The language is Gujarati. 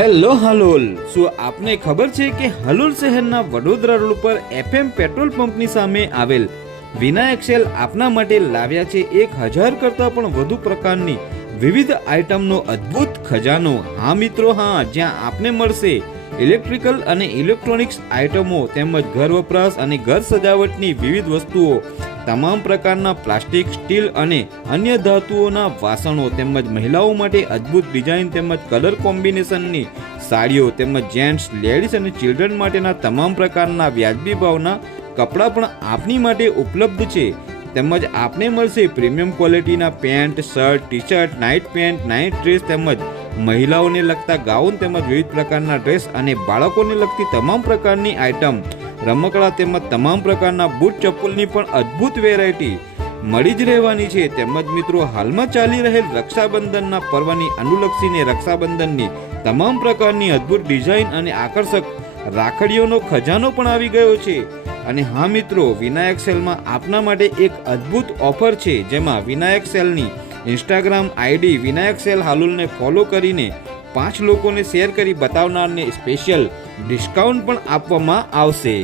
હેલો હાલોલ, શું આપને ખબર છે કે હાલોલ શહેરના વડોદરા રોડ પર FM પેટ્રોલ પંપની સામે આવેલ વિનાયક સેલ આપના માટે લાવ્યા છે 1000 કરતાં પણ વધુ પ્રકારની વિવિધ આઇટમનો અદ્ભુત ખજાનો। હા મિત્રો, હા, જ્યાં આપને મળશે ઇલેક્ટ્રિકલ અને ઇલેક્ટ્રોનિક્સ આઇટમો તેમજ ઘર વપરાશ અને ઘર સજાવટની વિવિધ વસ્તુઓ, તમામ પ્રકારના પ્લાસ્ટિક, સ્ટીલ અને અન્ય ધાતુઓના વાસણો તેમજ મહિલાઓ માટે અદ્ભુત ડિઝાઇન તેમજ કલર કોમ્બિનેશનની સાડીઓ તેમજ જેન્ટ્સ, લેડીઝ અને ચિલ્ડ્રન માટેના તમામ પ્રકારના વ્યાજબી ભાવના કપડાં પણ આપની માટે ઉપલબ્ધ છે। તેમજ આપને મળશે પ્રીમિયમ ક્વોલિટીના pant, shirt, T shirt, night pant, night dress તેમજ મહિલાઓને લગતા ગાઉન તેમજ વિવિધ પ્રકારના ડ્રેસ અને બાળકોને લગતી તમામ પ્રકારની આઇટમ, રમકડા તેમજ તમામ પ્રકારના બૂટ ચપ્પલની પણ અદ્ભુત વેરાયટી મળી જ રહેવાની છે। તેમજ મિત્રો, હાલમાં ચાલી રહેલ રક્ષાબંધનના પર્વની અનુલક્ષીને રક્ષાબંધનની તમામ પ્રકારની અદ્ભુત ડિઝાઇન અને આકર્ષક રાખડીઓનો ખજાનો પણ આવી ગયો છે। અને હા મિત્રો, વિનાયક સેલમાં આપના માટે એક અદ્ભુત ઓફર છે, જેમાં વિનાયક સેલની ઇન્સ્ટાગ્રામ આઈડી વિનાયક સેલ હાલોલને ફોલો કરીને 5 લોકોને શેર કરી બતાવનારને સ્પેશિયલ ડિસ્કાઉન્ટ પણ આપવામાં આવશે।